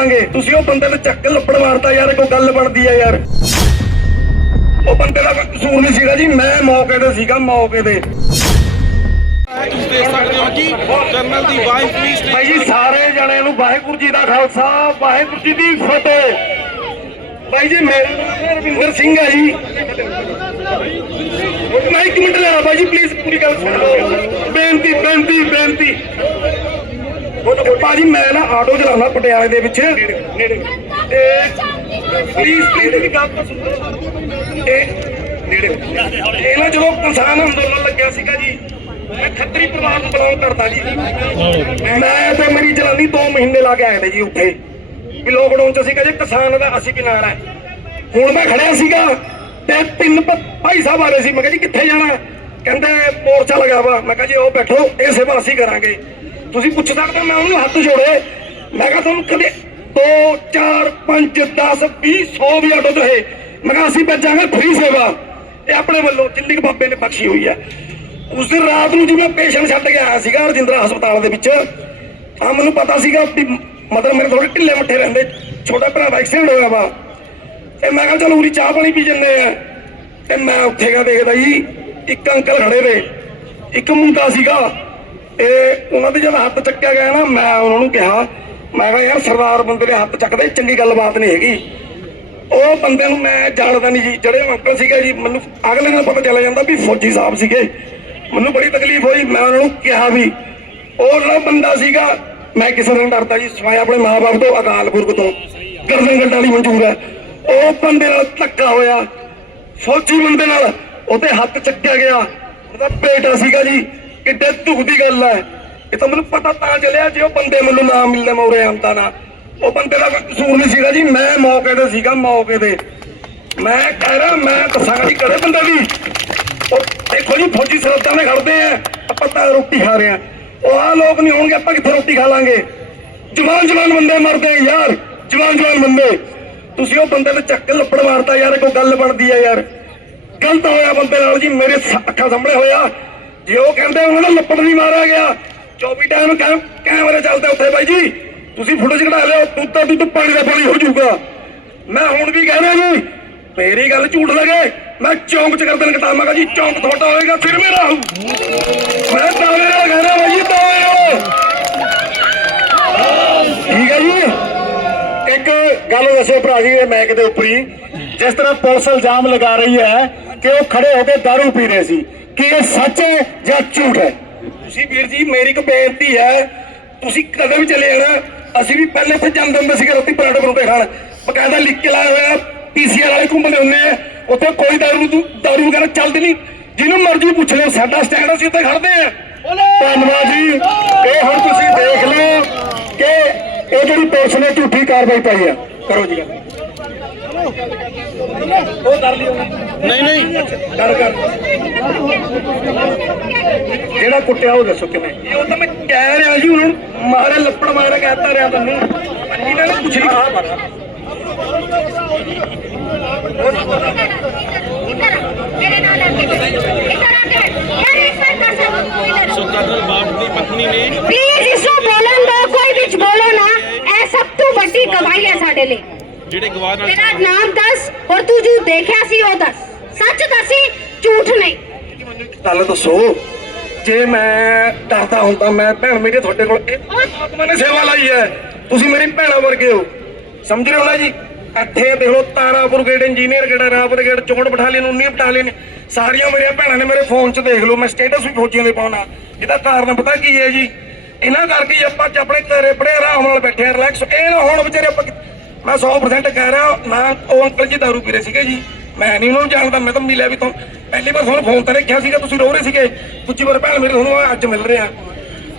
ਲਾਂਗੇ ਤੁਸੀਂ ਉਹ ਬੰਦੇ ਨੂੰ ਚੱਕ ਲੱਪੜ ਮਾਰਤਾ ਯਾਰ ਕੋਈ ਗੱਲ ਬਣਦੀ ਆ ਯਾਰ। ਉਹ ਬੰਦੇ ਦਾ ਕੋਈ ਕਸੂਰ ਨਹੀਂ ਸੀਗਾ ਜੀ ਮੈਂ ਮੌਕੇ ਤੇ ਸੀਗਾ ਮੌਕੇ ਤੇ। ਤੁਸੀਂ ਦੇਖ ਸਕਦੇ ਹੋ ਕਿ ਕਰਨਲ ਦੀ ਵਾਈਫ ਵੀ ਇਸ ਭਾਈ ਜੀ ਸਾਰੇ ਜਣਿਆਂ ਨੂੰ ਵਾਹਿਗੁਰੂ ਜੀ ਦਾ ਖਾਲਸਾ ਵਾਹਿਗੁਰੂ ਜੀ ਦੀ ਫਤਿਹ। ਭਾਈ ਜੀ ਮੇਰਾ ਨਾਮ ਰਵਿੰਦਰ ਸਿੰਘ ਹੈ ਜੀ। ਮੈਂ ਇੱਕ ਮਿੰਟ ਲੈਣਾ ਭਾਈ ਜੀ ਪਲੀਜ਼ ਪੂਰੀ ਗੱਲ ਸੁਣ ਲਓ। ਬੇਨਤੀ ਬੇਨਤੀ ਬੇਨਤੀ। ਭਾਜੀ ਮੈਂ ਨਾ ਆਟੋ ਚਲਾਉਣਾ ਪਟਿਆਲੇ ਦੇ ਵਿੱਚ ਨੇੜੇ। ਤੇ ਪਲੀਜ਼ ਪਲੀਜ਼ ਦੀ ਗੱਲ ਤਾਂ ਸੁਣੋ। ਇਹ ਨੇੜੇ। ਇਹ ਨਾ ਜਦੋਂ ਕਿਸਾਨ ਅੰਦੋਲਨ ਲੱਗਿਆ ਸੀਗਾ ਜੀ ਮੈਂ ਖੱਤਰੀ ਪਰਿਵਾਰ ਨੂੰ ਬਿਲੋਂਗ ਕਰਦਾ ਜੀ। ਮੈਂ ਤੇ ਮੇਰੀ ਜਨਾਨੀ 2 ਮਹੀਨੇ ਲਾ ਕੇ ਆਏ ਨੇ ਜੀ ਉੱਥੇ। ਵੀ ਲੋਕਡਾਊਨ ਚ ਅਸੀਂ ਕਹਿੰਦੇ ਕਿਸਾਨ ਦਾ ਅਸੀਂ ਹੈ ਹੁਣ ਮੈਂ ਖੜਿਆ ਸੀਗਾ ਤੇ ਤਿੰਨ ਭਾਈ ਸਾਹਿਬ ਆ ਰਹੇ ਸੀ। ਮੈਂ ਕਿਹਾ ਜੀ ਕਿੱਥੇ ਜਾਣਾ? ਕਹਿੰਦੇ ਮੋਰਚਾ ਲਗਾ ਵਾ। ਮੈਂ ਕਿਹਾ ਜੀ ਉਹ ਬੈਠੋ ਇਹ ਸੇਵਾ ਅਸੀਂ ਕਰਾਂਗੇ। ਤੁਸੀਂ ਪੁੱਛ ਸਕਦੇ ਹੋ, ਮੈਂ ਉਹਨੂੰ ਹੱਥ ਜੋੜੇ। ਮੈਂ ਕਿਹਾ ਤੁਹਾਨੂੰ ਕਦੇ 2 4 5 10 20 100 ਵੀ ਆਟੋ ਤੋਂ ਮੈਂ ਕਿਹਾ ਅਸੀਂ ਭੇਜਾਂਗੇ ਫ੍ਰੀ ਸੇਵਾ। ਇਹ ਆਪਣੇ ਵੱਲੋਂ ਜਿੰਨੀ ਬਾਬੇ ਨੇ ਬਖਸ਼ੀ ਹੋਈ ਹੈ। ਉਸ ਦਿਨ ਰਾਤ ਨੂੰ ਜਿਵੇਂ ਪੇਸ਼ੈਂਟ ਛੱਡ ਕੇ ਆਇਆ ਸੀਗਾ ਰਜਿੰਦਰਾ ਹਸਪਤਾਲ ਦੇ ਵਿੱਚ ਆ ਮੈਨੂੰ ਪਤਾ ਸੀਗਾ ਵੀ ਮਤਲਬ ਮੇਰੇ ਥੋੜੇ ਢਿੱਲੇ ਮੱਠੇ ਰਹਿੰਦੇ ਛੋਟਾ ਭਰਾ ਦਾ ਐਕਸੀਡੈਂਟ ਹੋਇਆ ਵਾ। ਤੇ ਮੈਂ ਕਿਹਾ ਚਲ ਉਰੀ ਚਾਹ ਪਾਣੀ ਪੀ ਜੰਨੇ ਆ। ਤੇ ਮੈਂ ਉੱਥੇ ਗਾ ਦੇਖਦਾ ਜੀ ਇੱਕ ਅੰਕਲ ਖੜੇ ਨੇ। ਇੱਕ ਮੁੰਡਾ ਸੀਗਾ। ਤੇ ਉਹਨਾਂ ਦੇ ਜਦ ਹੱਥ ਚੱਕਿਆ ਗਿਆ ਨਾ, ਮੈਂ ਉਹਨਾਂ ਨੂੰ ਕਿਹਾ, ਮੈਂ ਕਿਹਾ, ਯਾਰ ਸਰਦਾਰ ਬੰਦੇ ਦੇ ਹੱਥ ਚੱਕਦੇ, ਚੰਗੀ ਗੱਲਬਾਤ ਨਹੀਂ ਹੈਗੀ। ਉਹ ਬੰਦੇ ਨੂੰ ਮੈਂ ਜਾਣਦਾ ਨਹੀਂ ਜੀ, ਜਿਹੜੇ ਉਹ ਅੰਕਲ ਸੀਗੇ ਜੀ, ਮੈਨੂੰ ਅਗਲੇ ਦਿਨ ਪਤਾ ਚੱਲ ਜਾਂਦਾ ਵੀ ਫੌਜੀ ਸਾਹਿਬ ਸੀਗੇ। ਮੈਨੂੰ ਬੜੀ ਤਕਲੀਫ ਹੋਈ, ਮੈਂ ਉਹਨਾਂ ਨੂੰ ਕਿਹਾ ਵੀ, ਉਹ ਜਿਹੜਾ ਬੰਦਾ ਸੀਗਾ, ਮੈਂ ਕਿਸੇ ਨੂੰ ਡਰਦਾ ਜੀ, ਸਵਾਏ ਆਪਣੇ ਮਾਪੇ ਤੋਂ, ਅਕਾਲ ਪੁਰਖ ਤੋਂ, ਗਰਦਨ ਗੱਡਾਂ ਲਈ ਮਨਜ਼ੂਰ ਹੈ। ਉਹ ਬੰਦੇ ਨਾਲ ਧੱਕਾ ਹੋਇਆ। ਫੌਜੀ ਬੰਦੇ ਨਾਲ ਉਹਦੇ ਹੱਥ ਚੱਕਿਆ ਗਿਆ। ਉਹਦਾ ਬੇਟਾ ਸੀਗਾ ਜੀ ਕਿੱਡੇ ਦੁੱਖ ਦੀ ਗੱਲ ਹੈ ਇਹ ਤਾਂ ਮੈਨੂੰ ਪਤਾ ਤਾਂ ਚੱਲਿਆ ਜੇ ਉਹ ਬੰਦੇ ਮੈਨੂੰ ਨਾ ਮਿਲਦੇ ਮੌਰੇ ਆਉਂਦਾ ਨਾ ਉਹ ਬੰਦੇ ਦਾ ਕੋਈ ਕਸੂਰ ਨਹੀਂ ਸੀਗਾ ਜੀ। ਮੈਂ ਮੌਕੇ ਤੇ ਸੀਗਾ, ਮੌਕੇ ਤੇ। ਮੈਂ ਕਹਿ ਰਿਹਾ, ਮੈਂ ਦੱਸਾਂਗਾ ਜੀ ਕਰੇ ਬੰਦੇ ਦੀ ਉਹ ਦੇਖੋ ਜੀ, ਫੌਜੀ ਸਰਦਾਂ ਦੇ ਖੜਦੇ ਆ। ਆਪਾਂ ਤਾਂ ਰੋਟੀ ਖਾ ਰਹੇ ਆ। ਉਹ ਆ ਲੋਕ ਨਹੀਂ ਹੋਣਗੇ, ਆਪਾਂ ਕਿੱਥੇ ਰੋਟੀ ਖਾ ਲਾਂਗੇ? ਜਵਾਨ ਜਵਾਨ ਬੰਦੇ ਮਰਦੇ ਯਾਰ। ਜਵਾਨ ਜਵਾਨ ਬੰਦੇ। ਤੁਸੀਂ ਉਹ ਬੰਦੇ ਨੂੰ ਚੱਕ ਕੇ ਲੱਪੜ ਮਾਰਤਾ ਯਾਰ, ਕੋਈ ਗੱਲ ਬਣਦੀ ਆ ਯਾਰ। ਗਲਤ ਹੋਇਆ ਬੰਦੇ ਨਾਲ ਜੀ, ਮੇਰੇ ਅੱਖਾਂ ਸਾਹਮਣੇ ਹੋਇਆ। ਜੇ ਉਹ ਕਹਿੰਦੇ ਉਹਨਾਂ ਨੂੰ ਲੱਪੜ ਨਹੀਂ ਮਾਰਿਆ ਗਿਆ 24 ਟਾਈਮ ਕੈਮਰੇ ਚੱਲਦੇ ਉੱਥੇ ਬਾਈ ਜੀ। ਤੁਸੀਂ ਫੁਟੇਜ ਕਢਾ ਲਿਓ ਦੁੱਧ ਦਾ ਦੁੱਧ ਪਾਣੀ ਦਾ ਪਾਣੀ ਹੋ ਜਾਊਗਾ। ਮੈਂ ਹੁਣ ਵੀ ਕਹਿ ਜੀ, ਮੇਰੀ ਗੱਲ ਝੂਠ ਲੱਗੇ। ਮੈਂ ਚੌਂਕ ਚ ਕਰਦਨ ਕਟਾਵਾਂਗਾ ਜੀ, ਚੌਂਕ ਤੁਹਾਡਾ ਹੋਏਗਾ, ਫਿਰ ਮੇਰਾ ਹੋਊ। ਮੈਂ ਦਾਵੇ ਨਾਲ ਕਹਿ ਰਿਹਾ ਬਾਈ ਜੀ ਦਾਵੇ ਨਾਲ। ਠੀਕ ਹੈ ਜੀ। ਇੱਕ ਗੱਲ ਦੱਸੋ ਭਰਾ ਜੀ, ਇਹ ਮੈਂ ਕਿਤੇ ਉੱਪਰੀ ਜਿਸ ਤਰ੍ਹਾਂ ਪੁਲਿਸ ਇਲਜ਼ਾਮ ਲਗਾ ਰਹੀ ਹੈ ਕਿ ਉਹ ਖੜੇ ਹੋ ਕੇ दारू ਪੀ ਰਹੇ ਸੀ। ਕਿ ਇਹ ਸੱਚ ਹੈ ਜਾਂ ਝੂਠ ਹੈ? ਤੁਸੀਂ ਵੀਰ ਜੀ ਮੇਰੀ ਇੱਕ ਬੇਨਤੀ ਹੈ ਤੁਸੀਂ ਕਦੇ ਵੀ ਚਲੇ ਜਾਣਾ ਅਸੀਂ ਵੀ ਪਹਿਲੇ ਇੱਥੇ ਜਾਂਦੇ ਹੁੰਦੇ ਸੀਗੇ ਰੋਟੀ ਪਰਾਂਠੇ ਪਰੋਂਠੇ ਖਾਣ। ਬਕਾਇਦਾ ਲਿਖ ਕੇ ਲਾਇਆ ਹੋਇਆ ਪੀਸੀਆਰ ਵਾਲੇ ਘੁੰਮਦੇ ਹੁੰਦੇ ਆ ਉੱਥੇ ਕੋਈ ਦਾਰੂ ਦਾਰੂ ਵਗੈਰਾ ਚੱਲਦੀ ਨਹੀਂ। ਜਿਹਨੂੰ ਮਰਜ਼ੀ ਪੁੱਛ ਲਓ ਸਾਡਾ ਸਟੈਂਡ ਅਸੀਂ ਉੱਥੇ ਖੜਦੇ ਆ। ਧੰਨਵਾਦ ਜੀ। ਇਹ ਹੁਣ ਤੁਸੀਂ ਦੇਖ ਲਓ ਕਿ ਇਹ ਜਿਹੜੀ ਪੁਲਿਸ ਨੇ ਝੂਠੀ ਕਾਰਵਾਈ ਪਾਈ ਆ। ਕਰੋ ਜੀ ਉਹ ਕਰ ਲਿਓ ਨਹੀਂ ਨਹੀਂ। ਕਰ ਕਰ। ਜਿਹੜਾ ਕੁੱਟਿਆ ਉਹ ਦੱਸੋ ਕਿਵੇਂ? ਇਹ ਉਹ ਤਾਂ ਮੈਂ ਕਹਿ ਰਿਹਾ ਜੀ ਉਹਨਾਂ ਨੂੰ ਮਾਰੇ ਲੱਪੜ ਮਾਰੇ ਕਹਤਾ ਰਿਹਾ ਤੁਹਾਨੂੰ ਇਹਨਾਂ ਨੇ ਕੁਛ ਨਹੀਂ ਕਹਾ ਮੇਰੇ। ਨਾਲ ਆ ਕੇ ਇੱਧਰ ਆ ਕੇ ਯਾਰ ਇੱਕ ਵਾਰ ਕਰ ਸਕਦਾ ਸੋ ਕਰਨਲ ਬਾਪ ਦੀ ਪਤਨੀ ਨੇ ਪਲੀਜ਼ ਇਸ ਨੂੰ ਬੋਲਣ ਦੋ ਕੋਈ ਵਿੱਚ ਬੋਲੋ ਨਾ। ਇਹ ਸਭ ਤੋਂ ਵੱਡੀ ਗਵਾਹੀ ਹੈ ਸਾਡੇ ਲਈ। ਜਿਹੜੇ ਗਵਾਹ ਨਾਲ ਤੇਰਾ ਨਾਮ ਦੱਸ ਔਰ ਤੂੰ ਜੋ ਦੇਖਿਆ ਸੀ ਉਹ ਦੱਸ। ਸੱਚ ਦੱਸੀ ਝੂਠ ਨਹੀਂ। ਗੱਲ ਦੱਸੋ? ਜੇ ਮੈਂ ਡਰਦਾ ਹੁੰਦਾ ਮੈਂ ਭੈਣ ਮੇਰੀ ਤੁਹਾਡੇ ਕੋਲ ਇਹ ਆਤਮਾ ਨੇ ਸੇਵਾ ਲਾਈ ਹੈ। ਤੁਸੀਂ ਮੇਰੀ ਭੈਣਾਂ ਵਰਗੇ ਹੋ। ਸਮਝ ਰਹੇ ਹੋ ਨਾ ਜੀ? ਇੱਥੇ ਦੇਖ ਲਓ ਤਾਰਾਪੁਰ ਗੇਟ ਇੰਜੀਨੀਅਰ ਗੇਟ ਰਾਪਰ ਗੇਟ ਚੌਂਡ ਬਟਾਲੀਅਨ 19 ਬਟਾਲੀਅਨ। ਸਾਰੀਆਂ ਮੇਰੀਆਂ ਭੈਣਾਂ ਨੇ ਮੇਰੇ ਫੋਨ 'ਚ ਦੇਖ ਲਓ ਮੈਂ ਸਟੇਟਸ ਵੀ ਫੌਜੀਆਂ ਦੇ ਪਾਉਣਾ। ਇਹਦਾ ਕਾਰਨ ਪਤਾ ਕੀ ਹੈ ਜੀ? ਇਹਨਾਂ ਕਰਕੇ ਆਪਾਂ ਆਪਣੇ ਘਰੇ ਬੜੇ ਆਰਾਮ ਨਾਲ ਬੈਠੇ ਰਿਲੈਕਸ ਇਹ ਨਾ ਹੁਣ ਵਿਚਾਰੇ ਆਪਾਂ ਮੈਂ 100% ਕਹਿ ਰਿਹਾ, ਨਾ ਉਹ ਅੰਕਲ ਜੀ ਦਾਰੂ ਪੀ ਰਹੇ ਸੀਗੇ ਜੀ। ਮੈਂ ਨਹੀਂ ਉਹਨਾਂ ਨੂੰ ਜਾਣਦਾ, ਮੈਂ ਤਾਂ ਮਿਲਿਆ ਵੀ ਤੁਹਾਨੂੰ। ਪਹਿਲੀ ਵਾਰ ਤੁਹਾਨੂੰ ਫੋਨ ਤੇ ਦੇਖਿਆ ਸੀਗਾ, ਤੁਸੀਂ ਰੋ ਰਹੇ ਸੀਗੇ। ਦੂਜੀ ਵਾਰ ਭੈਣ ਮੇਰੇ ਤੁਹਾਨੂੰ ਅੱਜ ਮਿਲ ਰਹੇ ਆ।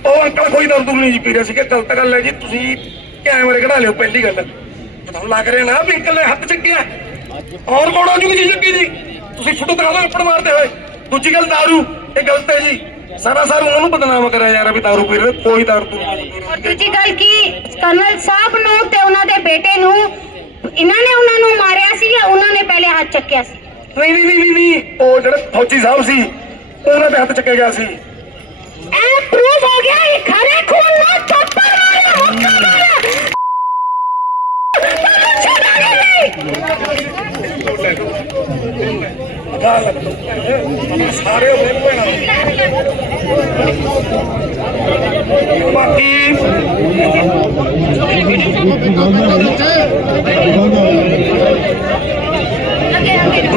ਉਹ ਅੰਕਲ ਕੋਈ ਦਾਰੂ ਦੂਰੂ ਨਹੀਂ ਜੀ ਪੀ ਰਿਹਾ ਸੀਗਾ, ਗਲਤ ਗੱਲ ਹੈ ਜੀ, ਤੁਸੀਂ ਕੈਮਰੇ ਕਢਾ ਲਿਓ ਪਹਿਲੀ ਗੱਲ। ਤੁਹਾਨੂੰ ਲੱਗ ਰਿਹਾ ਨਾ ਵੀ ਅੰਕਲ ਨੇ ਹੱਥ ਚੱਕਿਆ। ਔਰ ਕੋਣ ਆ ਜੂਗੀ ਜੀ ਜੀ ਤੁਸੀਂ ਫੋਟੋ ਦਿਖਾ ਦਿਓ ਲੱਪੜ ਮਾਰਦੇ ਹੋਏ। ਦੂਜੀ ਗੱਲ ਦਾਰੂ, ਇਹ ਗਲਤ ਹੈ ਜੀ। ਸਾਰਾ ਸਾਰ ਉਹਨਾਂ ਬਦਨਾਮ ਕਰਿਆ ਯਾਰ ਵੀ ਦਾਰੂ ਪੀ ਰਹੇ ਕੋਈ ਦਾਰੂ ਪੀ ਰਿਹਾ ਔਰ ਦੂਜੀ ਗੱਲ ਕੀ ਕਰਨਲ ਸਾਹਿਬ ਨੂੰ ਤੇ ਉਹਨਾਂ ਦੇ ਬੇਟੇ ਨੂੰ ਇਹਨਾਂ ਨੇ ਉਹਨਾਂ ਨੂੰ ਮਾਰਿਆ ਸੀ ਜਾਂ ਉਹਨਾਂ ਨੇ ਪਹਿਲੇ ਹੱਥ ਚੱਕਿਆ ਸੀ? ਨਹੀਂ ਨਹੀਂ ਨਹੀਂ ਨਹੀਂ ਉਹ ਜਿਹੜੇ ਫੌਜੀ ਸਾਹਿਬ ਸੀ ਉਹਨਾਂ ਦੇ ਹੱਥ ਚੱਕਿਆ ਗਿਆ ਸੀ। ਇਹ ਪ੍ਰੂਫ ਹੋ ਗਿਆ ਇਹ ਖਰੇ ਖੂਨ ਨਾਲ ਥੱਪੜ ਮਾਰਿਆ ਮੁੱਕਾ ਮਾਰਿਆ। ਸਾਰੇ ਹੋਏ ਭੈਣਾਂ ਬਾਕੀ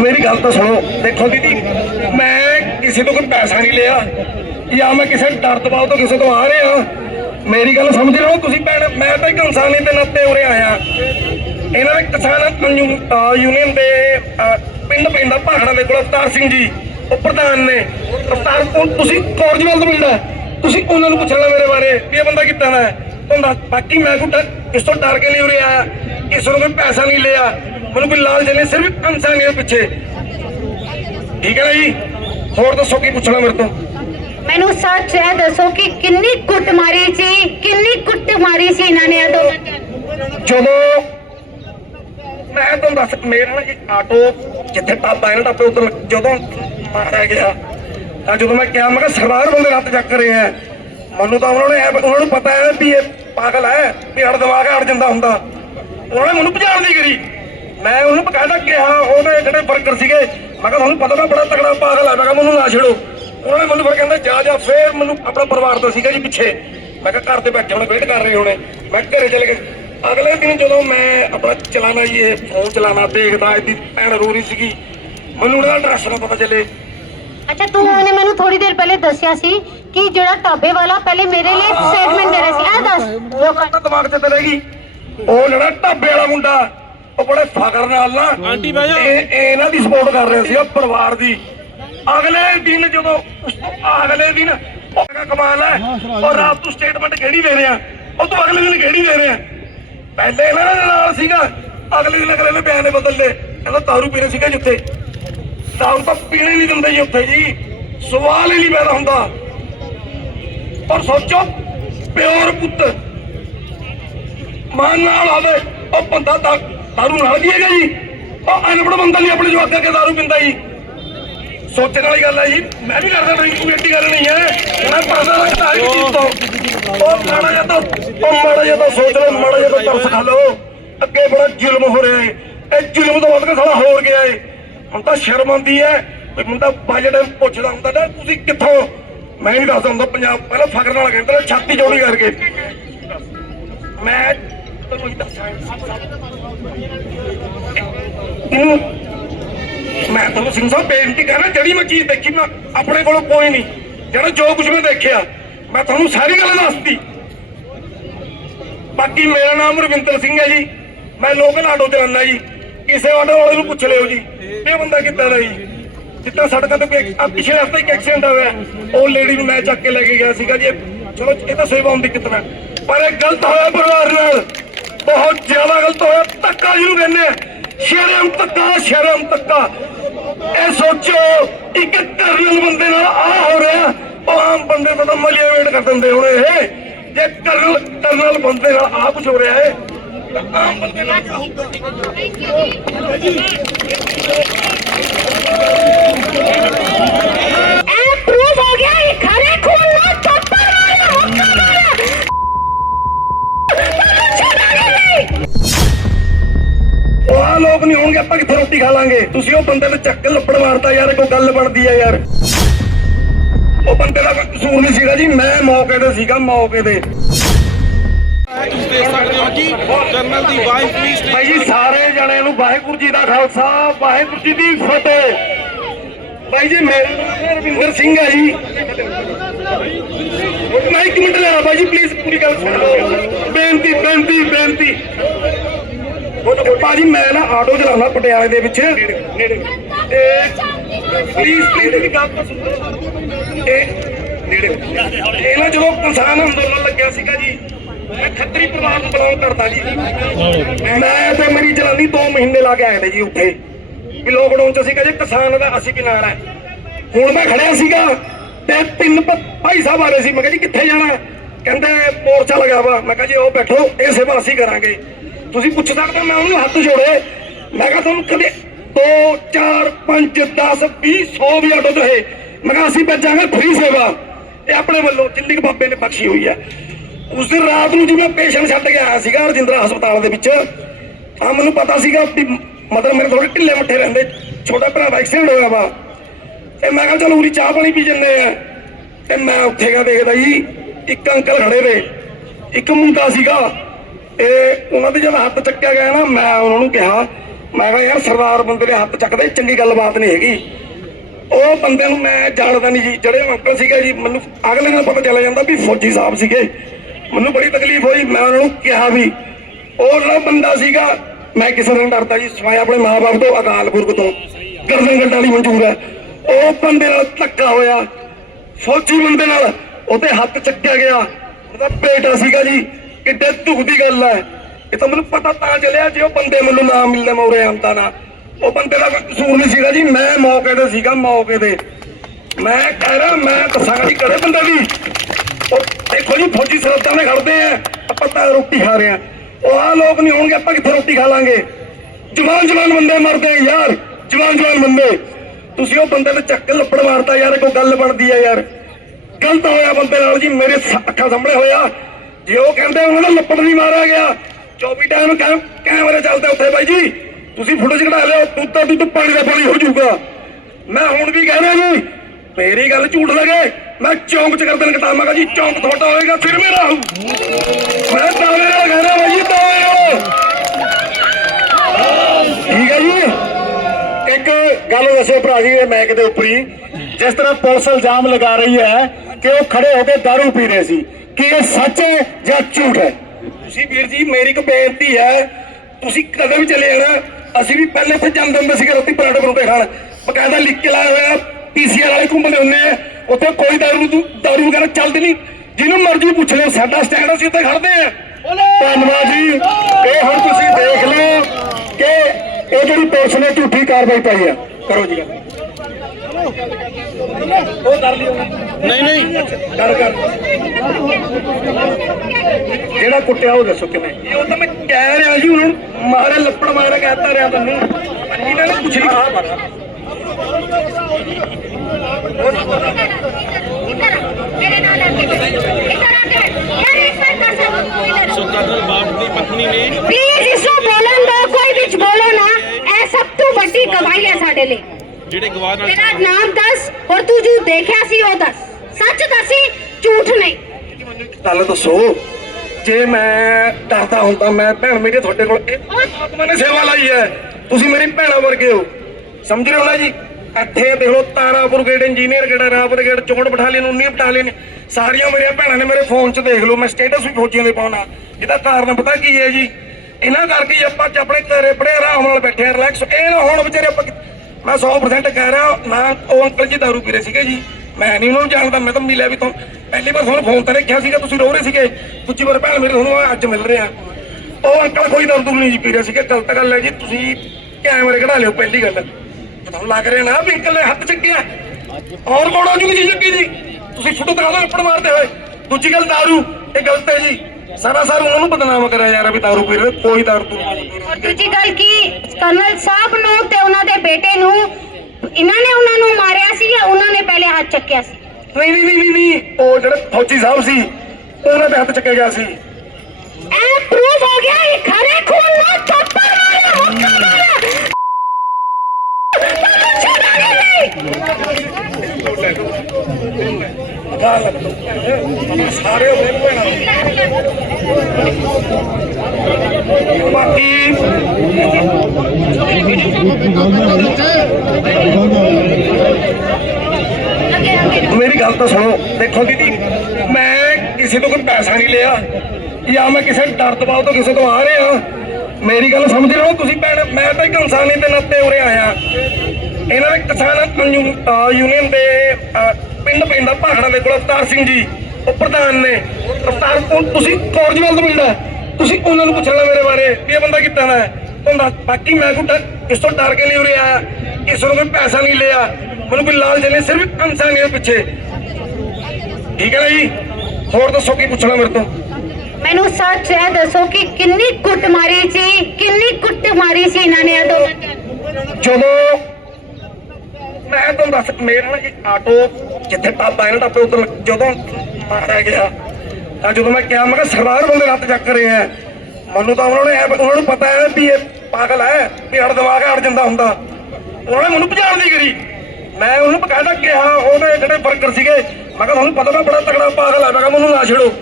ਮੇਰੀ ਗੱਲ ਤਾਂ ਸੁਣੋ। ਦੇਖੋ ਦੀਦੀ, ਮੈਂ ਕਿਸੇ ਤੋਂ ਕੋਈ ਪੈਸਾ ਨਹੀਂ ਲਿਆ, ਜਾਂ ਮੈਂ ਕਿਸੇ ਡਰ ਦਬਾਅ ਤੋਂ ਕਿਸੇ ਤੋਂ ਆ ਰਿਹਾ। ਮੇਰੀ ਗੱਲ ਸਮਝ ਲਓ ਤੁਸੀਂ ਭੈਣ? ਮੈਂ ਤਾਂ ਇੱਕ ਇਨਸਾਨੀ ਦੇ ਨਾਤੇ ਉਰੇ ਆਇਆ। ਇਹਨਾਂ ਦੇ ਕਿਸਾਨ ਯੂਨੀਅਨ ਦੇ ਪਿੰਡ ਪੈਂਦਾ ਭਾਖੜਾ ਦੇ ਕੋਲ ਅਵਤਾਰ ਸਿੰਘ ਜੀ ਉਹ ਪ੍ਰਧਾਨ ਨੇ। ਅਵਤਾਰ ਤੁਸੀਂ ਕੋਰਜਵਾਲ ਤੋਂ ਮਿਲਦਾ ਤੁਸੀਂ ਉਹਨਾਂ ਨੂੰ ਪੁੱਛਣਾ ਮੇਰੇ ਬਾਰੇ ਵੀ ਇਹ ਬੰਦਾ ਕਿੱਦਾਂ ਦਾ ਹੈ। ਤੁਹਾਨੂੰ ਬਾਕੀ ਮੈਂ ਕੋਈ ਇਸ ਤੋਂ ਡਰ ਕੇ ਨਹੀਂ ਉਰੇ ਆਇਆ। ਕਿਸੇ ਨੂੰ ਕੋਈ ਪੈਸਾ ਨਹੀਂ ਲਿਆ। ਮੈਨੂੰ ਕੋਈ ਲਾਲਚ ਨਹੀਂ ਸਿਰਫ ਇਨਸਾਨੀਅਤ ਪਿੱਛੇ। ਠੀਕ ਹੈ ਜੀ? ਹੋਰ ਦੱਸੋ ਕੀ ਪੁੱਛਣਾ ਮੇਰੇ ਤੋਂ? ਮੈਨੂੰ ਸੱਚ ਹੈ ਦੱਸੋ ਕਿ ਕਿੰਨੀ ਕੁੱਟ ਮਾਰੀ ਸੀ ਕਿੰਨੀ ਕੁੱਟ ਮਾਰੀ ਸੀ ਇਹਨਾਂ ਨੇ ਜਦੋਂ ਮੈਂ ਤੁਹਾਨੂੰ ਦੱਸ, ਮੇਰਾ ਨਾ ਜੀ ਆਟੋ ਜਿੱਥੇ ਢਾਬਾ ਹੈ ਨਾ ਢਾਬੇ ਉੱਤੇ ਜਦੋਂ ਮਾਰਿਆ ਗਿਆ, ਤਾਂ ਜਦੋਂ ਮੈਂ ਕਿਹਾ ਮੈਂ ਕਿਹਾ, ਸਰਦਾਰ ਬੰਦੇ ਹੱਥ ਚੱਕ ਰਹੇ ਆ। ਮੈਨੂੰ ਤਾਂ ਉਹਨਾਂ ਨੇ ਉਹਨਾਂ ਨੂੰ ਪਤਾ ਹੈ ਵੀ ਇਹ ਪਾਗਲ ਹੈ, ਵੀ ਹੜ ਦਿਮਾਗ ਹਟ ਜਾਂਦਾ ਹੁੰਦਾ। ਉਹਨਾਂ ਨੇ ਮੈਨੂੰ ਭਜਾਣ ਦੀ ਕਰੀ। ਮੈਂ ਉਹਨੂੰ ਬਕਾਇਦਾ ਕਿਹਾ, ਉਹਦੇ ਜਿਹੜੇ ਵਰਕਰ ਸੀਗੇ, ਮੈਂ ਕਿਹਾ, ਤੁਹਾਨੂੰ ਪਤਾ ਮੈਂ ਬੜਾ ਤਗੜਾ ਪਾਗਲ ਆ ਮੈਂ ਕਿਹਾ, ਮੈਨੂੰ ਨਾ ਛੇੜੋ। ਉਹਨਾਂ ਨੇ ਮੈਨੂੰ ਫਿਰ ਕਹਿੰਦਾ, ਜਾ ਜਾ। ਫੇਰ ਮੈਨੂੰ ਆਪਣਾ ਪਰਿਵਾਰ ਤੋਂ ਸੀਗਾ ਜੀ ਪਿੱਛੇ। ਮੈਂ ਕਿਹਾ, ਘਰ ਤੇ ਬੈਠੇ ਹੁਣ ਵੇਟ ਕਰ ਰਹੇ ਹੋਣੇ। ਮੈਂ ਘਰੇ ਚਲੇ ਗਿਆ ਅਗਲੇ ਦਿਨ ਜਦੋਂ ਮੈਂ ਆਪਣਾ ਚਲਾਣਾ ਜੀ ਇਹ ਫੋਨ ਚਲਾਣਾ ਦੇਖਦਾ ਇਹਦੀ ਭੈਣ ਰੋ ਰਹੀ ਸੀਗੀ। ਮੈਨੂੰ ਉਹਦਾ ਐਡਰੈਸ ਨਾ ਪਤਾ ਚੱਲੇ। ਅੱਛਾ ਤੂੰ ਉਹਨੇ ਮੈਨੂੰ ਥੋੜੀ ਦੇਰ ਪਹਿਲੇ ਦੱਸਿਆ ਸੀ ਕਿ ਜਿਹੜਾ ਢਾਬੇ ਵਾਲਾ ਪਹਿਲੇ ਮੇਰੇ ਲਈ ਸਟੇਟਮੈਂਟ ਦੇ ਰਿਹਾ ਸੀ। ਇਹ ਦੱਸ। ਉਹ ਕਹਿੰਦਾ ਦਿਮਾਗ ਤੇ ਰਹੇਗੀ ਉਹ ਜਿਹੜਾ ਢਾਬੇ ਵਾਲਾ ਮੁੰਡਾ ਉਹ ਬੜੇ ਫਖਰ ਨਾਲ ਨਾ ਆਂਟੀ ਬਹਿ ਜਾ। ਇਹ ਇਹ ਇਹਨਾਂ ਦੀ ਸਪੋਰਟ ਕਰ ਰਿਹਾ ਸੀ ਉਹ ਪਰਿਵਾਰ ਦੀ। ਅਗਲੇ ਦਿਨ ਜਦੋਂ ਉਸ ਤੋਂ ਅਗਲੇ ਦਿਨ ਉਹ ਕਮਾਲ ਹੈ। ਉਹ ਰਾਤ ਤੂੰ ਸਟੇਟਮੈਂਟ ਕਿਹੜੀ ਦੇ ਰਿਹਾ? ਉਹ ਤੂੰ ਅਗਲੇ ਦਿਨ ਕਿਹੜੀ ਦੇ ਰਿਹਾ? ਪਹਿਲੇ ਇਹਨਾਂ ਦੇ ਨਾਲ ਸੀਗਾ। ਅਗਲੇ ਦਿਨ ਅਗਲੇ ਨੇ ਬਿਆਨੇ ਬਦਲ ਲਏ। ਕਹਿੰਦਾ ਤਾਰੂ ਪੀਣੇ ਸੀਗਾ ਜਿੱਥੇ। ਦਾਰੂ ਤਾਂ ਪੀਣੇ ਨਹੀਂ ਦਿੰਦੇ ਜੀ ਉੱਥੇ ਜੀ। ਸਵਾਲ ਹੀ ਨਹੀਂ ਪੈਦਾ ਹੁੰਦਾ। ਪਰ ਸੋਚੋ, ਪਿਓਰ ਪੁੱਤ। ਮਾਨ ਨਾਲ ਆਵੇ, ਉਹ ਬੰਦਾ ਦਾਰੂ ਨਾਲ ਪੀਏਗਾ ਜੀ। ਉਹ ਅਨਪੜ ਬੰਦਾ ਨਹੀਂ, ਆਪਣੇ ਜਵਾਕਾਂ ਕੇ ਦਾਰੂ ਪੀਂਦਾ ਜੀ। ਸੋਚਣ ਵਾਲੀ ਗੱਲ ਹੈ ਜੀ। ਮੈਂ ਵੀ ਕਰਦਾ ਡਰਿੰਕ ਕੋਈ ਐਡੀ ਗੱਲ ਨਹੀਂ ਹੈ। ਮੈਂ ਪਰਦਾ ਰੱਖਦਾ ਹੈ ਚੀਜ਼ ਤੋਂ। ਉਹ ਮਾੜਾ ਜਿਹਾ ਤਾਂ ਉਹ ਮਾੜਾ ਜਿਹਾ ਤਾਂ ਸੋਚ ਲਓ, ਮਾੜਾ ਜਿਹਾ ਤਾਂ ਤਰਸ ਖਾ ਲਓ। ਅੱਗੇ ਬੜਾ ਜ਼ੁਲਮ ਹੋ ਰਿਹਾ ਹੈ। ਇਹ ਜ਼ੁਲਮ ਤੋਂ ਵੱਧ ਕੇ ਸਾਲਾ ਹੋਰ ਗਿਆ ਹੈ। ਹੁਣ ਤਾਂ ਸ਼ਰਮ ਆਉਂਦੀ ਹੈ। ਵੀ ਮੁੰਡਾ ਬਾਜੇ ਪੁੱਛਦਾ ਹੁੰਦਾ ਨਾ, ਤੁਸੀਂ ਕਿੱਥੋਂ? ਮੈਂ ਨਹੀਂ ਦੱਸਦਾ ਹੁੰਦਾ, ਪੰਜਾਬ ਪਹਿਲਾਂ ਫਖਰ ਨਾਲ ਕਹਿੰਦਾ ਛਾਤੀ ਜੋੜੀ ਕਰਕੇ। ਮੈਂ ਤੁਹਾਨੂੰ ਇਹ ਦੱਸਾਂ। ਇਹਨੂੰ ਮੈਂ ਤੁਹਾਨੂੰ ਸਿੰਘ ਸਾਹਿਬ ਬੇਨਤੀ ਕਰਨਾ ਜਿਹੜੀ ਮੈਂ ਚੀਜ਼ ਦੇਖੀ ਮੈਂ ਆਪਣੇ ਕੋਲ ਕੋਈ ਨਹੀਂ। ਜਿਹੜਾ ਜੋ ਕੁਝ ਮੈਂ ਦੇਖਿਆ, ਮੈਂ ਤੁਹਾਨੂੰ ਸਾਰੀ ਗੱਲ ਦੱਸਦੀ ਬਾਕੀ ਮੇਰਾ ਨਾਮ ਰਵਿੰਦਰ ਸਿੰਘ ਹੈ ਜੀ। ਮੈਂ ਲੋਕਲ ਆਟੋ ਚਲਾਉਂਦਾ ਜੀ। ਕਿਸੇ ਆਟੋ ਵਾਲੇ ਨੂੰ ਪੁੱਛ ਲਿਓ ਜੀ ਇਹ ਬੰਦਾ ਕਿੱਦਾਂ ਦਾ ਜੀ? ਜਿੱਦਾਂ ਸੜਕਾਂ ਤੇ ਕੋਈ ਆ ਪਿਛਲੇ ਹਫ਼ਤੇ ਇੱਕ ਐਕਸੀਡੈਂਟ ਹੋਇਆ। ਉਹ ਲੇਡੀ ਨੂੰ ਮੈਂ ਚੱਕ ਕੇ ਲੈ ਕੇ ਗਿਆ ਸੀਗਾ ਜੀ। ਚਲੋ, ਇਹ ਤਾਂ ਸੇਵਾ ਹੁੰਦੀ ਕਿਤਨਾ ਪਰ ਇਹ ਗਲਤ ਹੋਇਆ ਪਰਿਵਾਰ ਨਾਲ। ਬਹੁਤ ਜ਼ਿਆਦਾ ਗਲਤ ਹੋਇਆ। ਧੱਕਾ ਜਿਹਨੂੰ ਕਹਿੰਦੇ ਆ। ਸ਼ਰਮ ਧੱਕਾ ਸ਼ਰਮ ਧੱਕਾ ਇਹ ਸੋਚੋ, ਇੱਕ ਕਰਨਲ ਬੰਦੇ ਨਾਲ ਆ ਹੋ ਰਿਹਾ। ਉਹ ਆਮ ਬੰਦੇ ਤੋਂ ਤਾਂ ਮਲੀਆ ਵੇਟ ਕਰ ਦਿੰਦੇ ਹੋਣੇ ਇਹ। ਜੇ ਕਰਨਲ ਕਰਨਲ ਬੰਦੇ ਨਾਲ ਆ ਕੁਝ ਹੋ ਰਿਹਾ ਹੈ ਆਮ ਬੰਦੇ ਨਾਲ ਕਿਆ ਹੋਊਗਾ? ਇਹ ਲਾਂਗੇ। ਤੁਸੀਂ ਉਹ ਬੰਦੇ ਨੂੰ ਚੱਕ ਲੱਪੜ ਮਾਰਤਾ ਯਾਰ ਕੋਈ ਗੱਲ ਬਣਦੀ ਹੈ ਯਾਰ। ਉਹ ਬੰਦੇ ਦਾ ਕੋਈ ਕਸੂਰ ਨਹੀਂ ਸੀਗਾ ਜੀ ਮੈਂ ਮੌਕੇ ਤੇ ਸੀਗਾ ਮੌਕੇ ਤੇ। ਤੁਸੀਂ ਦੇਖ ਸਕਦੇ ਹੋ ਕਿ ਜਰਨਲ ਦੀ ਵਾਈਫ ਵੀ ਸਟੇਜ ਭਾਈ ਜੀ ਸਾਰੇ ਜਣਿਆਂ ਨੂੰ ਵਾਹਿਗੁਰੂ ਜੀ ਦਾ ਖਾਲਸਾ ਵਾਹਿਗੁਰੂ ਜੀ ਦੀ ਫਤਿਹ। ਭਾਈ ਜੀ ਮੇਰਾ ਨਾਮ ਰਵਿੰਦਰ ਸਿੰਘ ਹੈ ਜੀ। ਮੈਂ ਇੱਕ ਮਿੰਟ ਲੈਣਾ ਭਾਈ ਜੀ ਪਲੀਜ਼ ਪੂਰੀ ਗੱਲ ਸੁਣ ਲਓ। ਬੇਨਤੀ ਬੇਨਤੀ ਬੇਨਤੀ। ਭਾਜੀ ਮੈਂ ਨਾ ਆਟੋ ਚਲਾਉਣਾ ਪਟਿਆਲੇ ਦੇ ਵਿੱਚ ਤੇ ਪਲੀਜ਼ ਪਲੀਜ਼ ਮੇਰੀ ਗੱਲ ਤਾਂ ਸੁਣੋ। ਇਹ ਨੇੜੇ। ਇਹ ਨਾ ਜਦੋਂ ਕਿਸਾਨ ਅੰਦੋਲਨ ਲੱਗਿਆ ਸੀਗਾ ਜੀ ਮੈਂ ਖੱਤਰੀ ਪਰਿਵਾਰ ਨੂੰ ਬਿਲੋਂਗ ਕਰਦਾ ਜੀ। ਮੈਂ ਤੇ ਮੇਰੀ ਜਨਾਨੀ 2 ਮਹੀਨੇ ਲਾ ਕੇ ਆਏ ਨੇ ਜੀ ਉੱਥੇ। ਵੀ ਲੋਕਡਾਊਨ ਚ ਅਸੀਂ ਕਹਿੰਦੇ ਕਿਸਾਨ ਦਾ ਅਸੀਂ ਵੀ ਨਾਲ ਹੈ ਹੁਣ ਮੈਂ ਖੜਿਆ ਸੀਗਾ ਤੇ ਤਿੰਨ ਭਾਈ ਸਾਹਿਬ ਆ ਰਹੇ ਸੀ। ਮੈਂ ਕਿਹਾ ਜੀ ਕਿੱਥੇ ਜਾਣਾ? ਕਹਿੰਦੇ ਮੋਰਚਾ ਲਗਾ ਵਾ। ਮੈਂ ਕਿਹਾ ਜੀ ਉਹ ਬੈਠੋ ਇਹ ਸੇਵਾ ਅਸੀਂ ਕਰਾਂਗੇ। ਤੁਸੀਂ ਪੁੱਛ ਸਕਦੇ ਹੋ, ਮੈਂ ਉਹਨੂੰ ਹੱਥ ਜੋੜੇ। ਮੈਂ ਕਿਹਾ ਤੁਹਾਨੂੰ ਕਦੇ 2 4 5 10 20 100 ਵੀ ਆਟੋ ਚਾਹੇ ਮੈਂ ਕਿਹਾ ਅਸੀਂ ਭੇਜਾਂਗੇ ਫ੍ਰੀ ਸੇਵਾ। ਇਹ ਆਪਣੇ ਵੱਲੋਂ ਜਿੰਨੀ ਬਾਬੇ ਨੇ ਬਖਸ਼ੀ ਹੋਈ ਹੈ। ਉਸ ਦਿਨ ਰਾਤ ਨੂੰ ਜਿਵੇਂ ਪੇਸ਼ੈਂਟ ਛੱਡ ਕੇ ਆਇਆ ਸੀਗਾ ਰਜਿੰਦਰਾ ਹਸਪਤਾਲ ਦੇ ਵਿੱਚ ਆ ਮੈਨੂੰ ਪਤਾ ਸੀਗਾ ਵੀ ਮਤਲਬ ਮੇਰੇ ਥੋੜੇ ਢਿੱਲੇ ਮੱਠੇ ਰਹਿੰਦੇ ਛੋਟਾ ਭਰਾ ਦਾ ਐਕਸੀਡੈਂਟ ਹੋਇਆ ਵਾ। ਤੇ ਮੈਂ ਕਿਹਾ ਚਲੋ ਉਰੀ ਚਾਹ ਪਾਣੀ ਪੀ ਜੰਨੇ ਆ। ਤੇ ਮੈਂ ਉੱਥੇ ਗਾ ਦੇਖਦਾ ਜੀ ਇੱਕ ਅੰਕਲ ਖੜੇ ਨੇ। ਇੱਕ ਮੁੰਡਾ ਸੀਗਾ। ਇਹ ਉਹਨਾਂ ਦੇ ਜਦ ਹੱਥ ਚੱਕਿਆ ਗਿਆ ਨਾ, ਮੈਂ ਉਹਨਾਂ ਨੂੰ ਕਿਹਾ, ਮੈਂ ਕਿਹਾ, ਯਾਰ ਸਰਦਾਰ ਬੰਦੇ ਦੇ ਹੱਥ ਚੱਕਦੇ, ਚੰਗੀ ਗੱਲਬਾਤ ਨਹੀਂ ਹੈਗੀ। ਉਹ ਬੰਦੇ ਨੂੰ ਮੈਂ ਜਾਣਦਾ ਨਹੀਂ ਜੀ, ਜਿਹੜੇ ਅੰਕਲ ਸੀਗੇ ਜੀ, ਮੈਨੂੰ ਅਗਲੇ ਦਿਨ ਪਤਾ ਚੱਲ ਜਾਂਦਾ ਵੀ ਫੌਜੀ ਸਾਹਿਬ ਸੀਗੇ। ਮੈਨੂੰ ਬੜੀ ਤਕਲੀਫ ਹੋਈ, ਮੈਂ ਉਹਨਾਂ ਨੂੰ ਕਿਹਾ ਵੀ, ਉਹ ਜਿਹੜਾ ਬੰਦਾ ਸੀਗਾ, ਮੈਂ ਕਿਸੇ ਨੂੰ ਡਰਦਾ ਜੀ, ਸਵਾਏ ਆਪਣੇ ਮਾਪੇ ਤੋਂ ਅਕਾਲ ਪੁਰਖ ਤੋਂ। ਗਰਦਨ ਗੱਡਾਂ ਲਈ ਮਨਜ਼ੂਰ ਹੈ। ਉਹ ਬੰਦੇ ਨਾਲ ਧੱਕਾ ਹੋਇਆ। ਫੌਜੀ ਬੰਦੇ ਨਾਲ ਉਹਦੇ ਹੱਥ ਚੱਕਿਆ ਗਿਆ। ਉਹਦਾ ਬੇਟਾ ਸੀਗਾ ਜੀ। ਕਿੱਡੇ ਦੁੱਖ ਦੀ ਗੱਲ ਹੈ। ਇਹ ਤਾਂ ਮੈਨੂੰ ਪਤਾ ਤਾਂ ਚੱਲਿਆ ਜੇ ਉਹ ਬੰਦੇ ਮੈਨੂੰ ਨਾ ਮਿਲਦੇ ਮੈਂ ਆਉਂਦਾ ਨਾ। ਉਹ ਬੰਦੇ ਦਾ ਕੋਈ ਕਸੂਰ ਨਹੀਂ ਸੀਗਾ ਜੀ, ਮੈਂ ਮੌਕੇ ਤੇ ਸੀਗਾ, ਮੌਕੇ ਤੇ। ਮੈਂ ਕਹਿ ਰਿਹਾ, ਮੈਂ ਦੱਸਾਂਗਾ ਜੀ, ਕਦੇ ਬੰਦੇ ਦੀ। ਉਹ ਦੇਖੋ ਜੀ, ਫੌਜੀ ਸਰਦਾਂ ਦੇ ਖੜਦੇ ਆ, ਆਪਾਂ ਤਾਂ ਰੋਟੀ ਖਾ ਰਹੇ ਆ। ਉਹ ਆ ਲੋਕ ਨਹੀਂ ਹੋਣਗੇ, ਆਪਾਂ ਕਿੱਥੇ ਰੋਟੀ ਖਾ ਲਾਂਗੇ? ਜਵਾਨ ਜਵਾਨ ਬੰਦੇ ਮਰਦੇ ਆ ਯਾਰ, ਜਵਾਨ ਜਵਾਨ ਬੰਦੇ। ਤੁਸੀਂ ਉਹ ਬੰਦੇ ਨੂੰ ਚੱਕ ਕੇ ਲੱਪੜ ਮਾਰਤਾ ਯਾਰ, ਕੋਈ ਗੱਲ ਬਣਦੀ ਆ ਯਾਰ। ਗਲਤ ਹੋਇਆ ਬੰਦੇ ਨਾਲ ਜੀ, ਮੇਰੇ ਅੱਖਾਂ ਸਾਹਮਣੇ ਹੋਇਆ। ਜੇ ਉਹ ਕਹਿੰਦੇ ਉਹਨਾਂ ਦਾ ਲੱਪੜ ਨਹੀਂ ਮਾਰਿਆ ਗਿਆ। 24 ਟਾਈਮ ਕੈਮਰੇ ਚੱਲਦੇ ਉੱਥੇ ਬਾਈ ਜੀ। ਤੁਸੀਂ ਫੋਟੋ ਚ ਕਢਾ ਲਿਓ ਦੁੱਧ ਦਾ ਦੁੱਧ ਪਾਣੀ ਦਾ ਪਾਣੀ ਹੋ ਜਾਊਗਾ। ਮੈਂ ਹੁਣ ਵੀ ਕਹਿਣਾ ਜੀ, ਮੇਰੀ ਗੱਲ ਝੂਠ ਲੱਗੇ। ਮੈਂ ਚੌਂਕ ਚ ਕਰ ਕਟਾਵਾਂਗਾ ਜੀ, ਚੌਂਕ ਤੁਹਾਡਾ ਹੋਏਗਾ, ਫਿਰ ਮੇਰਾ ਹੋਊ ਮੈਂ ਦਾਵੇ ਨਾਲ ਕਹਿਣਾ ਬਾਈ ਜੀ ਦਾਵੇ ਨਾਲ। ਠੀਕ ਹੈ ਜੀ। ਇੱਕ ਗੱਲ ਦੱਸੋ ਭਰਾ ਜੀ, ਇਹ ਮੈਂ ਕਿਤੇ ਉੱਪਰੀ ਜਿਸ ਤਰ੍ਹਾਂ ਪੁਲਿਸ ਇਲਜ਼ਾਮ ਲਗਾ ਰਹੀ ਹੈ ਕਿ ਉਹ ਖੜੇ ਹੋ ਕੇ दारू ਪੀ ਰਹੇ ਸੀ। ਕੀ ਇਹ ਸੱਚ ਹੈ ਜਾਂ ਝੂਠ ਹੈ? ਤੁਸੀਂ ਵੀਰ ਜੀ ਮੇਰੀ ਇੱਕ ਬੇਨਤੀ ਹੈ ਤੁਸੀਂ ਕਦੇ ਵੀ ਚਲੇ ਜਾਣਾ ਅਸੀਂ ਵੀ ਪਹਿਲੇ ਇੱਥੇ ਜਾਂਦੇ ਹੁੰਦੇ ਸੀਗੇ ਰੋਟੀ ਪਰਾਠੇ ਪਰੋਟੇ ਖਾਣ। ਬਕਾਇਦਾ ਲਿਖ ਕੇ ਲਾਇਆ ਹੋਇਆ ਪੀਸੀਆਰ ਵਾਲੇ ਘੁੰਮਦੇ ਹੁੰਦੇ ਆ ਉੱਥੇ ਕੋਈ ਦਾਰੂ ਦਾਰੂ ਵਗੈਰਾ ਚੱਲਦੀ ਨਹੀਂ। ਜਿਹਨੂੰ ਮਰਜ਼ੀ ਪੁੱਛ ਲਿਓ ਸਾਡਾ ਸਟੈਂਡ ਅਸੀਂ ਉੱਥੇ ਖੜਦੇ ਆ। ਧੰਨਵਾਦ ਜੀ। ਇਹ ਹੁਣ ਤੁਸੀਂ ਦੇਖ ਲਿਓ ਕਿ ਇਹ ਜਿਹੜੀ ਪੁਲਿਸ ਨੇ ਝੂਠੀ ਕਾਰਵਾਈ ਪਾਈ ਹੈ। ਕਰੋ ਜੀ। ਉਹ ਕਰ ਲਿਓ। ਨਹੀਂ ਨਹੀਂ। ਕਰ ਕਰ। ਜਿਹੜਾ ਕੁੱਟਿਆ ਉਹ ਦੱਸੋ ਕਿਵੇਂ? ਇਹ ਉਹ ਤਾਂ ਮੈਂ ਕਹਿ ਰਿਹਾ ਜੀ ਉਹਨਾਂ ਨੂੰ ਮਾਰੇ ਲੱਪੜ ਮਾਰੇ ਕਹਿਤਾ ਰਿਹਾ ਤੁਹਾਨੂੰ ਇਹਨਾਂ ਨੇ ਕੁਛ ਨਹੀਂ ਕਹਾ ਮਾਰਾ ਮੇਰੇ ਨਾਲ ਆ ਕੇ ਇੱਧਰ ਆ ਕੇ ਯਾਰ ਇੱਕ ਮਿੰਟ ਕਰ ਸੋ ਸਕੋ ਕਰਨਲ ਬਾਪ ਦੀ ਪਤਨੀ ਨੇ ਪਲੀਜ਼ ਇਸਨੂੰ ਬੋਲਣ ਦੋ ਕੋਈ ਵਿੱਚ ਬੋਲੋ ਨਾ। ਇਹ ਸਭ ਤੋਂ ਵੱਡੀ ਗਵਾਹੀ ਹੈ ਸਾਡੇ ਲਈ। ਜਿਹੜੇ ਗਵਾਹ ਨਾਲ ਤੇਰਾ ਨਾਮ ਦੱਸ ਔਰ ਤੂੰ ਜੋ ਦੇਖਿਆ ਸੀ ਉਹ ਦੱਸ। ਸੱਚ ਦੱਸੀ ਝੂਠ ਨਹੀਂ। ਗੱਲ ਦੱਸੋ। ਜੇ ਮੈਂ ਡਰਦਾ ਹੁੰਦਾ ਮੈਂ ਭੈਣ ਮੇਰੀ ਤੁਹਾਡੇ ਕੋਲ ਇਹ ਆਤਮਾ ਨੇ ਸੇਵਾ ਲਾਈ ਹੈ। ਤੁਸੀਂ ਮੇਰੀ ਭੈਣਾਂ ਵਰਗੇ ਹੋ। ਸਮਝ ਰਹੇ ਹੋ ਨਾ ਜੀ? ਇੱਥੇ ਦੇਖ ਲਓ ਤਾਰਾਪੁਰ ਗੇਟ ਇੰਜੀਨੀਅਰ ਗੇਟ ਰਾਪਰ ਗੇਟ ਚੋੜ ਬਟਾਲੀਅਨ 19 ਬਟਾਲੀਅਨ। ਸਾਰੀਆਂ ਮੇਰੀਆਂ ਭੈਣਾਂ ਨੇ ਮੇਰੇ ਫੋਨ 'ਚ ਦੇਖ ਲਓ ਮੈਂ ਸਟੇਟਸ ਵੀ ਫੌਜੀਆਂ ਦੇ ਪਾਉਣਾ। ਇਹਦਾ ਕਾਰਨ ਪਤਾ ਕੀ ਹੈ ਜੀ? ਇਹਨਾਂ ਕਰਕੇ ਆਪਾਂ ਆਪਣੇ ਘਰੇ ਬੜੇ ਆਰਾਮ ਨਾਲ ਬੈਠੇ ਰਿਲੈਕਸ ਇਹ ਨਾ ਹੁਣ ਵਿਚਾਰੇ ਆਪਾਂ ਮੈਂ 100% ਕਹਿ ਰਿਹਾ ਨਾ ਉਹ ਅੰਕਲ ਜੀ ਦਾਰੂ ਪੀ ਰਹੇ ਸੀਗੇ ਜੀ। ਮੈਂ ਨਹੀਂ ਉਹਨਾਂ ਨੂੰ ਜਾਣਦਾ, ਮੈਂ ਤਾਂ ਮਿਲਿਆ ਵੀ ਤੁਹਾਨੂੰ ਪਹਿਲੀ ਵਾਰ ਤੁਹਾਨੂੰ ਫੋਨ ਤੇ ਦੇਖਿਆ ਸੀਗਾ, ਤੁਸੀਂ ਰੋ ਰਹੇ ਸੀਗੇ। ਦੂਜੀ ਵਾਰ ਭੈਣ ਮੇਰੇ ਤੁਹਾਨੂੰ ਅੱਜ ਮਿਲ ਰਹੇ ਆ। ਉਹ ਅੰਕਲ ਕੋਈ ਦਾਰੂ ਦੂਰ ਨਹੀਂ ਜੀ ਪੀ ਰਿਹਾ ਸੀਗਾ, ਗਲਤ ਗੱਲ ਹੈ ਜੀ, ਤੁਸੀਂ ਕੈਮਰੇ ਕਢਾ ਲਿਓ ਪਹਿਲੀ ਗੱਲ। ਤੁਹਾਨੂੰ ਲੱਗ ਰਿਹਾ ਨਾ ਵੀ ਅੰਕਲ ਨੇ ਹੱਥ ਚੱਕਿਆ। ਔਰ ਕੌਣ ਆ ਜੀ ਚੱਕੀ ਜੀ? ਤੁਸੀਂ ਫੋਟੋ ਦਿਖਾ ਦਿਓ ਲੱਪੜ ਮਾਰਦੇ ਹੋਏ। ਦੂਜੀ ਗੱਲ ਦਾਰੂ, ਇਹ ਗਲਤ ਹੈ ਜੀ। ਸਾਰਾ ਸਾਰ ਉਹਨਾਂ ਬਦਨਾਮ ਕਰਿਆ ਯਾਰ ਵੀ ਦਾਰੂ ਪੀ ਰਹੇ ਕੋਈ ਦਾਰੂ ਪੀ ਔਰ ਰਿਹਾ। ਦੂਜੀ ਗੱਲ ਕੀ ਕਰਨਲ ਸਾਹਿਬ ਨੂੰ ਤੇ ਉਹਨਾਂ ਦੇ ਬੇਟੇ ਨੂੰ ਇਹਨਾਂ ਨੇ ਉਹਨਾਂ ਨੂੰ ਮਾਰਿਆ ਸੀ ਜਾਂ ਉਹਨਾਂ ਨੇ ਪਹਿਲੇ ਹੱਥ ਚੱਕਿਆ ਸੀ? ਨਹੀਂ ਨਹੀਂ ਨਹੀਂ ਨਹੀਂ ਉਹ ਜਿਹੜੇ ਫੌਜੀ ਸਾਹਿਬ ਸੀ ਉਹਨਾਂ ਦੇ ਹੱਥ ਚੱਕਿਆ ਗਿਆ ਸੀ। ਇਹ ਪ੍ਰੂਫ ਹੋ ਗਿਆ ਇਹ ਖਰੇ ਖੂਨ ਨਾਲ ਚੋਪਰ ਵਾਲਾ ਹੁਕਮ ਵਾਲਾ ਸਾਰੇ ਹੋਏ ਭੈਣਾਂ ਬਾਕੀ ਮੇਰੀ ਗੱਲ ਤਾਂ ਸੁਣੋ, ਦੇਖੋ ਦੀਦੀ, ਮੈਂ ਕਿਸੇ ਤੋਂ ਕੋਈ ਪੈਸਾ ਨਹੀਂ ਲਿਆ, ਜਾਂ ਮੈਂ ਕਿਸੇ ਡਰ ਦਬਾਅ ਤੋਂ ਕਿਸੇ ਤੋਂ ਆ ਰਿਹਾ। ਮੇਰੀ ਗੱਲ ਸਮਝ ਲਓ ਤੁਸੀਂ ਭੈਣ? ਮੈਂ ਤਾਂ ਇੱਕ ਇਨਸਾਨੀ ਦੇ ਨਾਤੇ ਉਰੇ ਆਇਆ। ਇਹਨਾਂ ਦੇ ਕਿਸਾਨ ਯੂਨੀਅਨ ਦੇ ਪਿੰਡ ਪਿੰਡ ਦਾ ਭਾਖੜਾ ਦੇ ਕੋਲ ਅਵਤਾਰ ਸਿੰਘ ਜੀ ਉਹ ਪ੍ਰਧਾਨ ਨੇ। ਅਵਤਾਰ ਤੁਸੀਂ ਕੋਰਜਵਾਲ ਤੋਂ ਮਿਲਦਾ ਤੁਸੀਂ ਉਹਨਾਂ ਨੂੰ ਪੁੱਛਣਾ ਮੇਰੇ ਬਾਰੇ ਵੀ ਇਹ ਬੰਦਾ ਕਿੱਦਾਂ ਦਾ ਹੈ। ਦੱਸ ਬਾਕੀ ਮੈਂ ਕੋਈ ਇਸ ਤੋਂ ਡਰ ਕੇ ਨਹੀਂ ਉਰੇ ਆਇਆ। ਕਿਸੇ ਨੂੰ ਕੋਈ ਪੈਸਾ ਨਹੀਂ ਲਿਆ। ਮੈਨੂੰ ਕੋਈ ਲਾਲਚ ਨਹੀਂ ਸਿਰਫ ਇਨਸਾਨੀਅਤ ਦੇ ਪਿੱਛੇ। ਠੀਕ ਹੈ ਨਾ ਜੀ? ਹੋਰ ਦੱਸੋ ਕੀ ਪੁੱਛਣਾ ਮੇਰੇ ਤੋਂ? ਮੈਨੂੰ ਸੱਚ ਹੈ ਦੱਸੋ ਕਿ ਕਿੰਨੀ ਕੁੱਟ ਮਾਰੀ ਸੀ ਕਿੰਨੀ ਕੁੱਟ ਮਾਰੀ ਸੀ ਇਹਨਾਂ ਨੇ ਇਹ ਜਦੋਂ ਮੈਂ ਤੁਹਾਨੂੰ ਦੱਸ, ਮੇਰਾ ਨਾ ਆਟੋ ਜਿੱਥੇ ਟਾਪਾ ਹੈ ਟਾਪੇ ਉੱਤੇ ਜਦੋਂ ਮਾਰਿਆ ਗਿਆ। ਤਾਂ ਜਦੋਂ ਮੈਂ ਕਿਹਾ ਮੈਂ ਕਿਹਾ, ਸਰਦਾਰ ਬੰਦੇ ਰੱਤ ਚੱਕ ਰਹੇ ਆ। ਮੈਨੂੰ ਤਾਂ ਉਹਨਾਂ ਨੇ ਐਂ- ਉਹਨਾਂ ਨੂੰ ਪਤਾ ਹੈ ਵੀ ਇਹ ਪਾਗਲ ਹੈ, ਵੀ ਹੜ ਦਿਮਾਗ ਅੜ ਜਾਂਦਾ ਹੁੰਦਾ। ਉਹਨਾਂ ਨੇ ਮੈਨੂੰ ਭਜਾਉਣ ਦੀ ਕਰੀ। ਮੈਂ ਉਹਨੂੰ ਬਕਾਇਦਾ ਕਿਹਾ, ਉਹਦੇ ਜਿਹੜੇ ਵਰਕਰ ਸੀਗੇ, ਮੈਂ ਕਿਹਾ, ਤੁਹਾਨੂੰ ਪਤਾ ਮੈਂ ਬੜਾ ਤਗੜਾ ਪਾਗਲ ਆ ਮੈਂ ਕਿਹਾ, ਮੈਨੂੰ ਨਾ ਛੇੜੋ।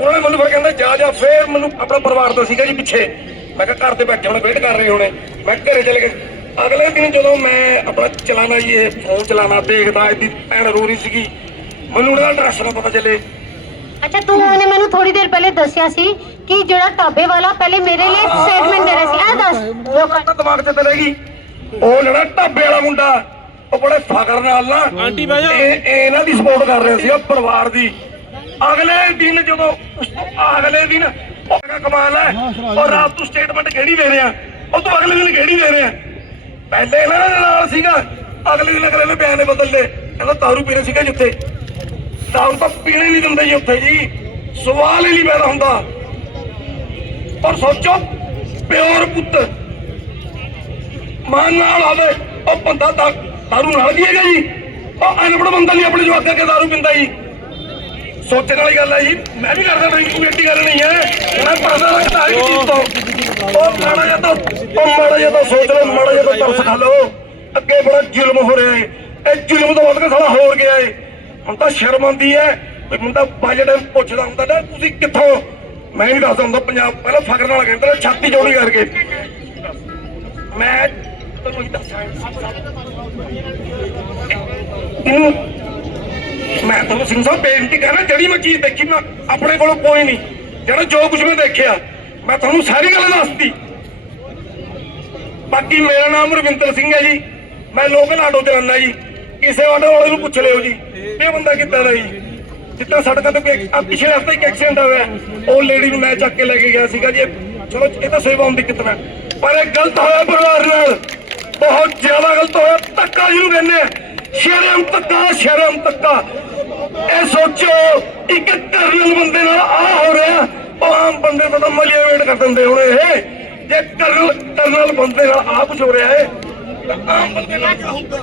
ਉਹਨਾਂ ਨੇ ਮੈਨੂੰ ਫਿਰ ਕਹਿੰਦੇ, ਜਾ ਜਾ। ਫੇਰ ਮੈਨੂੰ ਆਪਣਾ ਪਰਿਵਾਰ ਦਾ ਸੀਗਾ ਜੀ ਪਿੱਛੇ। ਮੈਂ ਕਿਹਾ, ਘਰ ਤੇ ਬੈਠੇ ਹੁਣ, ਵੇਟ ਕਰ ਰਹੇ ਹੋਣੇ। ਮੈਂ ਘਰੇ ਚਲੇ ਗਿਆ ਅਗਲੇ ਦਿਨ ਜਦੋਂ ਮੈਂ ਆਪਣਾ ਚਲਾਣਾ ਜੀ ਇਹ ਫੋਨ ਚਲਾਣਾ ਦੇਖਦਾ ਇਹਦੀ ਭੈਣ ਰੋ ਰਹੀ ਸੀਗੀ। ਮੈਨੂੰ ਉਹਦਾ ਐਡਰੈਸ ਨਾ ਪਤਾ ਚੱਲੇ। ਅੱਛਾ ਤੂੰ ਉਹਨੇ ਮੈਨੂੰ ਥੋੜੀ ਦੇਰ ਪਹਿਲੇ ਦੱਸਿਆ ਸੀ ਕਿ ਜਿਹੜਾ ਢਾਬੇ ਵਾਲਾ ਪਹਿਲੇ ਮੇਰੇ ਲਈ ਸਟੇਟਮੈਂਟ ਦੇ ਰਿਹਾ ਸੀ। ਇਹ ਦੱਸ ਲੋਕਾਂ ਤਾਂ ਦਿਮਾਗ 'ਚ ਚਲੇਗੀ ਉਹ ਜਿਹੜਾ ਢਾਬੇ ਵਾਲਾ ਮੁੰਡਾ ਉਹ ਬੜੇ ਫਖਰ ਨਾਲ ਨਾ ਆਂਟੀ ਬਹਿ ਜਾ। ਇਹ ਇਹ ਇਹਨਾਂ ਦੀ ਸਪੋਰਟ ਕਰ ਰਿਹਾ ਸੀ ਉਹ ਪਰਿਵਾਰ ਦੀ। ਅਗਲੇ ਦਿਨ ਜਦੋਂ ਉਸ ਤੋਂ ਅਗਲੇ ਦਿਨ ਉਹ ਕਿਹੜਾ ਕਮਾਲ ਹੈ ਉਹ ਰਾਤ ਨੂੰ ਸਟੇਟਮੈਂਟ ਕਿਹੜੀ ਦੇ ਰਿਹਾ? ਉਹ ਤੋਂ ਅਗਲੇ ਦਿਨ ਕਿਹੜੀ ਦੇ ਪਹਿਲੇ ਇਹਨਾਂ ਦੇ ਨਾਲ ਸੀਗਾ। ਅਗਲੇ ਦਿਨ ਅਗਲੇ ਨੇ ਬਿਆਨ ਬਦਲ ਲਏ ਕਹਿੰਦਾ ਦਾਰੂ ਪੀਣੇ ਸੀਗਾ ਜਿੱਥੇ ਦਾਰੂ ਤਾਂ ਪੀਣੇ ਨਹੀਂ ਦਿੰਦੇ ਜੀ ਉੱਥੇ ਜੀ। ਸਵਾਲ ਹੀ ਨਹੀਂ ਪੈਦਾ ਹੁੰਦਾ। ਪਰ ਸੋਚੋ, ਪਿਓਰ ਪੁੱਤ, ਮਾਨ ਨਾਲ ਆਵੇ, ਉਹ ਬੰਦਾ ਦਾਰੂ ਨਾਲ ਜੀਏਗਾ ਜੀ। ਉਹ ਅਨਪੜ ਬੰਦਾ ਨਹੀਂ, ਆਪਣੇ ਜਵਾਕਾਂ ਕੇ ਦਾਰੂ ਪੀਂਦਾ ਜੀ। ਸੋਚਣ ਵਾਲੀ ਗੱਲ ਹੈ ਜੀ। ਮੈਂ ਵੀ ਕਰਦਾ ਡਰਿੰਕ ਕੋਈ ਐਡੀ ਗੱਲ ਨਹੀਂ ਹੈ। ਮੈਂ ਪਰਦਾ ਰੱਖਦਾ ਹੈ ਚੀਜ਼ ਤੋਂ। ਉਹ ਮਾੜਾ ਜਿਹਾ ਤਾਂ ਉਹ ਮਾੜਾ ਜਿਹਾ ਤਾਂ ਸੋਚ ਲਓ, ਮਾੜਾ ਜਿਹਾ ਤਾਂ ਤਰਸ ਖਾ ਲਓ। ਅੱਗੇ ਬੜਾ ਜ਼ੁਲਮ ਹੋ ਰਿਹਾ ਹੈ ਇਹ ਜ਼ੁਲਮ ਤੋਂ ਵੱਧ ਕੇ ਸਾਲਾ ਹੋਰ ਗਿਆ ਹੈ ਹੁਣ ਤਾਂ ਸ਼ਰਮ ਆਉਂਦੀ ਹੈ। ਵੀ ਮੈਨੂੰ ਬਾਜੇ ਟਾਈਮ ਪੁੱਛਦਾ ਹੁੰਦਾ ਨਾ, ਤੁਸੀਂ ਕਿੱਥੋਂ? ਮੈਂ ਨਹੀਂ ਦੱਸਦਾ ਹੁੰਦਾ, ਪੰਜਾਬ ਪਹਿਲਾਂ ਫਖਰ ਨਾਲ ਕਹਿੰਦਾ ਛਾਤੀ ਜੋੜੀ ਕਰਕੇ। ਮੈਂ ਤੁਹਾਨੂੰ ਦੱਸਾਂ। ਇਹਨੂੰ ਮੈਂ ਤੁਹਾਨੂੰ ਸਿੰਘ ਸਾਹਿਬ ਬੇਨਤੀ ਕਰਨਾ ਜਿਹੜੀ ਮੈਂ ਚੀਜ਼ ਦੇਖੀ ਮੈਂ ਆਪਣੇ ਕੋਲੋਂ ਕੋਈ ਨਹੀਂ। ਜਿਹੜਾ ਜੋ ਕੁਝ ਮੈਂ ਦੇਖਿਆ, ਮੈਂ ਤੁਹਾਨੂੰ ਸਾਰੀ ਗੱਲ ਦੱਸਤੀ। ਬਾਕੀ ਮੇਰਾ ਨਾਮ ਰਵਿੰਦਰ ਸਿੰਘ ਹੈ ਜੀ। ਮੈਂ ਲੋਕਲ ਆਟੋ ਚਲਾਉਂਦਾ ਜੀ। ਕਿਸੇ ਆਟੋ ਵਾਲੇ ਨੂੰ ਪੁੱਛ ਲਿਓ ਜੀ ਇਹ ਬੰਦਾ ਕਿੱਦਾਂ ਦਾ ਜੀ? ਜਿੱਦਾਂ ਸੜਕਾਂ ਤੇ ਪਿਛਲੇ ਹਫ਼ਤੇ ਇੱਕ ਐਕਸੀਡੈਂਟ ਹੋਇਆ। ਉਹ ਲੇਡੀ ਨੂੰ ਮੈਂ ਚੱਕ ਕੇ ਲੈ ਕੇ ਗਿਆ ਸੀਗਾ ਜੀ। ਚਲੋ, ਇਹ ਤਾਂ ਸੇਵਾ ਹੁੰਦੀ ਕਿਤਨਾ ਪਰ ਇਹ ਗਲਤ ਹੋਇਆ ਪਰਿਵਾਰ ਨਾਲ। ਬਹੁਤ ਜ਼ਿਆਦਾ ਗਲਤ ਹੋਇਆ। ਧੱਕਾ ਜਿਹਨੂੰ ਕਹਿੰਦੇ ਆ। ਸ਼ਰਮ ਧੱਕਾ ਸ਼ਰਮ ਧੱਕਾ। ਇਹ ਸੋਚੋ, ਇੱਕ ਕਰਨਲ ਬੰਦੇ ਨਾਲ ਆ ਹੋ ਰਿਹਾ, ਉਹ ਆਮ ਬੰਦੇ ਤੋਂ ਤਾਂ ਮਲੀਆ ਵੇਟ ਕਰ ਦਿੰਦੇ ਹੁਣ ਇਹ। ਜੇ ਕਰਨਲ ਕਰਨਲ ਬੰਦੇ ਨਾਲ ਆ ਕੁਝ ਹੋ ਰਿਹਾ ਹੈ ਤਾਂ ਆਮ ਬੰਦੇ ਨਾਲ ਕੀ ਹੋਊਗਾ?